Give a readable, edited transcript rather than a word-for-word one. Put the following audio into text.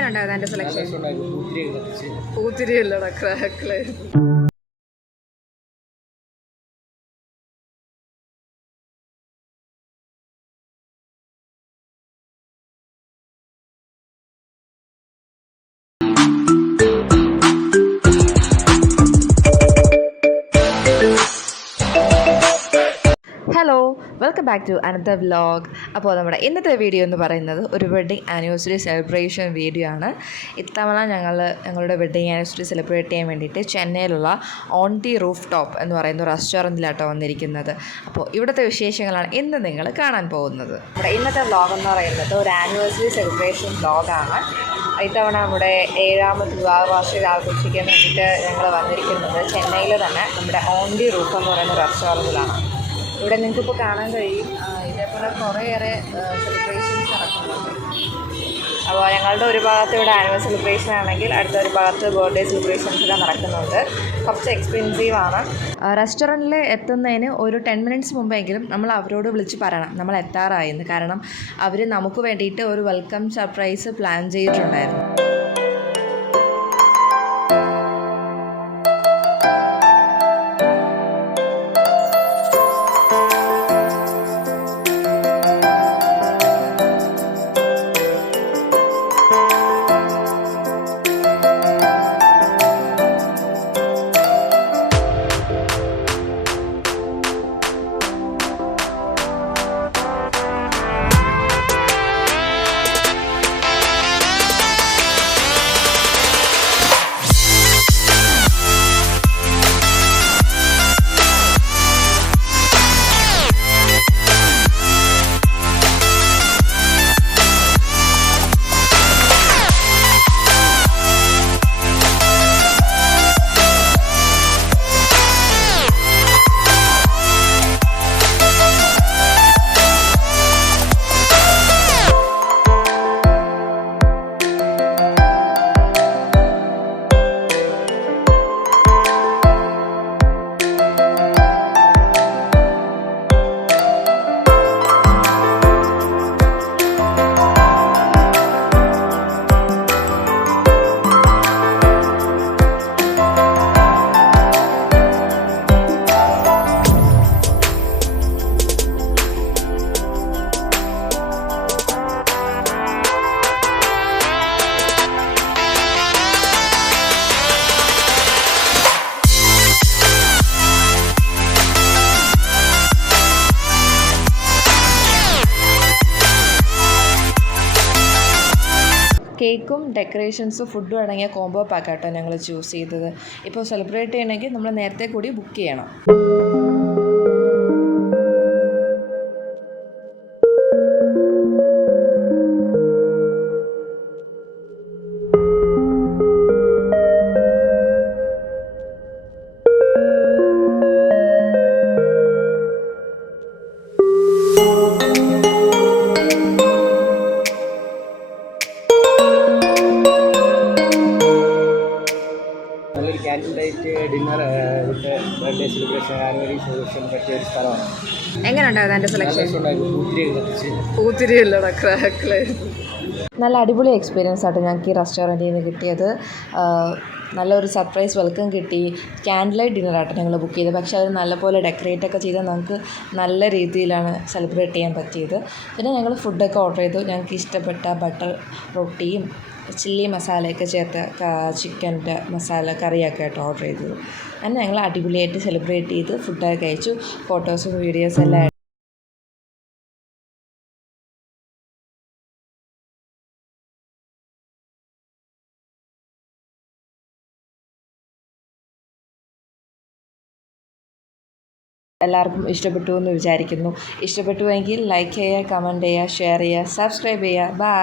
എങ്ങനെ ഉണ്ടായിരുന്നു എൻ്റെ സെലക്ഷൻ? പൂത്തിരിയല്ലടാ, ക്രാക്കിലായിരുന്നു. Hello, welcome back to another vlog. അപ്പോൾ നമ്മുടെ ഇന്നത്തെ വീഡിയോ എന്ന് പറയുന്നത് ഒരു വെഡ്ഡിങ് ആനിവേഴ്സറി സെലിബ്രേഷൻ വീഡിയോ ആണ്. ഇത്തവണ ഞങ്ങളുടെ വെഡ്ഡിങ് ആനിവേഴ്സറി സെലിബ്രേറ്റ് ചെയ്യാൻ വേണ്ടിയിട്ട് ചെന്നൈയിലുള്ള ഓൺ ദി റൂഫ് ടോപ്പ് എന്ന് പറയുന്ന റെസ്റ്റോറൻറ്റിലാട്ടോ വന്നിരിക്കുന്നത്. അപ്പോൾ ഇവിടുത്തെ വിശേഷങ്ങളാണ് ഇന്ന് നിങ്ങൾ കാണാൻ പോകുന്നത്. നമ്മുടെ ഇന്നത്തെ വ്ലോഗ് എന്ന് പറയുന്നത് ഒരു ആനിവേഴ്സറി സെലിബ്രേഷൻ വ്ലോഗാണ്. ഇത്തവണ നമ്മുടെ 7ാമത് വിവാഹ വാർഷികം ആഘോഷിക്കാൻ വേണ്ടിയിട്ട് ഞങ്ങൾ വന്നിരിക്കുന്നത് ചെന്നൈയിൽ തന്നെ നമ്മുടെ ഓൺ ദി റൂഫ് എന്ന് പറയുന്ന റെസ്റ്റോറൻറ്റിലാണ്. ഇവിടെ നിങ്ങൾക്കിപ്പോൾ കാണാൻ കഴിയും, ഇതേപോലെ കുറേയേറെ സെലിബ്രേഷൻസ് നടക്കുന്നുണ്ട്. അപ്പോൾ ഞങ്ങളുടെ ഒരു ഭാഗത്ത് ഇവിടെ ആനുവൽ സെലിബ്രേഷൻ ആണെങ്കിൽ അടുത്ത ഒരു ഭാഗത്ത് ബർത്ത്ഡേ സെലിബ്രേഷൻസ് ഒക്കെ നടക്കുന്നുണ്ട്. കുറച്ച് എക്സ്പെൻസീവാണ്. റെസ്റ്റോറൻറ്റിൽ എത്തുന്നതിന് ഒരു 10 മിനിറ്റ്സ് മുമ്പെങ്കിലും നമ്മൾ അവരോട് വിളിച്ച് പറയണം നമ്മൾ എത്താറായെന്ന്. കാരണം അവർ നമുക്ക് വേണ്ടിയിട്ട് ഒരു വെൽക്കം സർപ്രൈസ് പ്ലാൻ ചെയ്തിട്ടുണ്ടായിരുന്നു. കേക്കും ഡെക്കറേഷൻസും ഫുഡും അടങ്ങിയ കോംബോ പാക്കാട്ടോ ഞങ്ങൾ ചൂസ് ചെയ്തത്. ഇപ്പോൾ സെലിബ്രേറ്റ് ചെയ്യണമെങ്കിൽ നമ്മൾ നേരത്തെ കൂടി ബുക്ക് ചെയ്യണം. ക്യാൻഡിൽ ലൈറ്റ് ഡിന്നർ വിത്ത് ബർത്ത്ഡേ സെലിബ്രേഷൻ ആനുവലി സെലിബ്രേഷൻ പറ്റിയ ഒരു സ്ഥലമാണ്. എങ്ങനെ ഉണ്ടായിരുന്നു എൻ്റെ സെലക്ഷൻ? പൂത്തിരിയല്ലടാ, ക്രാക്കിലായിരുന്നു. നല്ല അടിപൊളി എക്സ്പീരിയൻസ് ആയിട്ട് ഞങ്ങൾക്ക് ഈ റെസ്റ്റോറൻറ്റിൽ നിന്ന് കിട്ടിയത്. നല്ലൊരു സർപ്രൈസ് വെൽക്കം കിട്ടി. ക്യാൻഡിൽ ലൈറ്റ് ഡിന്നറായിട്ട് ഞങ്ങൾ ബുക്ക് ചെയ്തത്. പക്ഷേ അത് നല്ലപോലെ ഡെക്കറേറ്റ് ഒക്കെ ചെയ്താൽ നമുക്ക് നല്ല രീതിയിലാണ് സെലിബ്രേറ്റ് ചെയ്യാൻ പറ്റിയത്. പിന്നെ ഞങ്ങൾ ഫുഡൊക്കെ ഓർഡർ ചെയ്തു. ഞങ്ങൾക്ക് ഇഷ്ടപ്പെട്ട ബട്ടർ റൊട്ടിയും ചില്ലി മസാലയൊക്കെ ചേർത്ത് ചിക്കൻ്റെ മസാല കറിയൊക്കെ ആയിട്ട് ഓർഡർ ചെയ്തത്. അങ്ങനെ ഞങ്ങൾ അടിപൊളിയായിട്ട് സെലിബ്രേറ്റ് ചെയ്ത് ഫുഡൊക്കെ കഴിച്ചു. ഫോട്ടോസും വീഡിയോസും എല്ലാം എല്ലാവർക്കും ഇഷ്ടപ്പെട്ടു എന്ന് വിചാരിക്കുന്നു. ഇഷ്ടപ്പെട്ടുവെങ്കിൽ ലൈക്ക് ചെയ്യുക, കമൻറ്റ് ചെയ്യുക, ഷെയർ ചെയ്യുക, സബ്സ്ക്രൈബ് ചെയ്യുക. ബൈ.